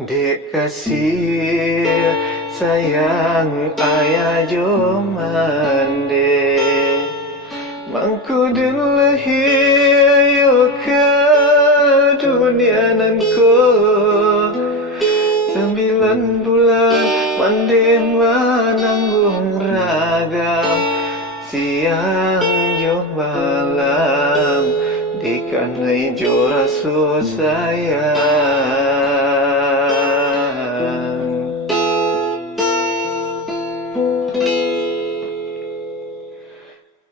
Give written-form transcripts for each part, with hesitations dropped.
Dek kasih sayang ayah jomande mangkudin lahir yo ke dunia nanko 9 bulan mandi menanggung ragam siang jo malam dikanai jo rasul sayang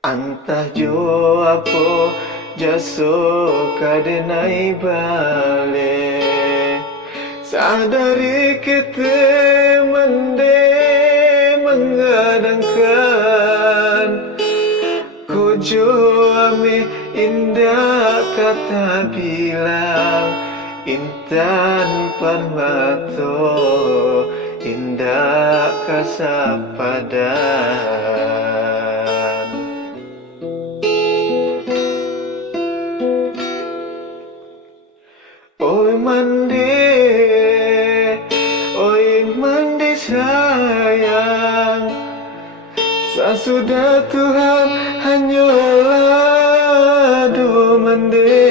antah jo apo jaso kadenai bale sadari kita mende mengadangkan kojo ame indah kata bilang intan permato indah kasapadan oi mandi sayang sesudah Tuhan hanyalah do mandi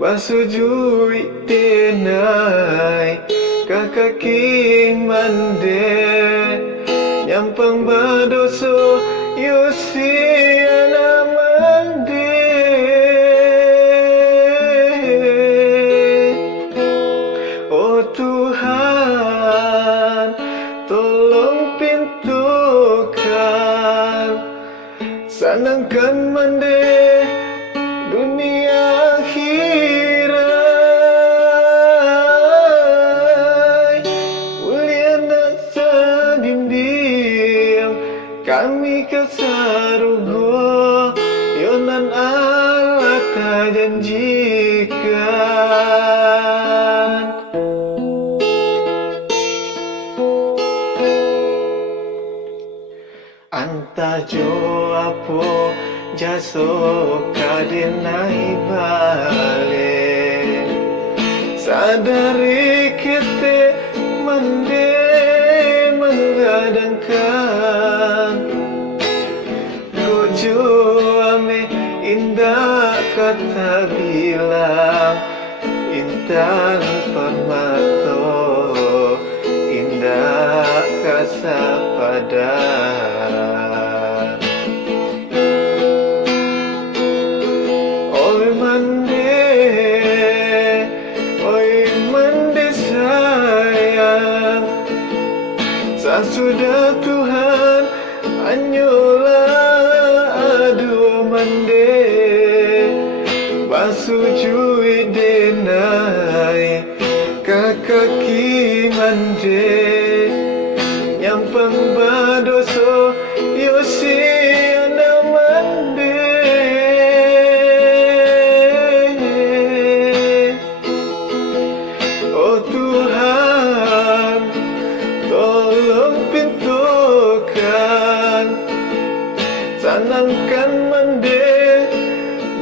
basujui tenai kakaki mandi nyampang badoso yusiana mandi Tuhan, tolong pintukan sanangkan mande dunia akhirat uliana sabimbiang kami kesarugo yonan Allah tak janjikan antah jo apo jaso kadenai bale sadari kita mende mengadangkan kojo ame indah kata bilang intan permato indah kasapadan sayang sesudah Tuhan hanyalah adu mande basujui denai kakaki mande nyampang badoso yosiana mande oh Tuhan tolong pintukan sanangkan mande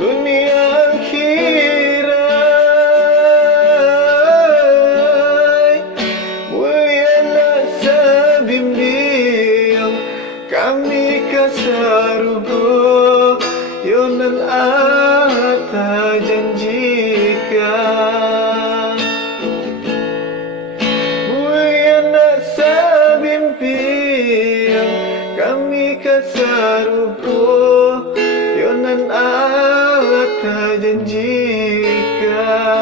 dunia akhirat muliana sabimbiang kami kasarugo yonan ata janjikan kami kasarugo yonan Allah tak janjikan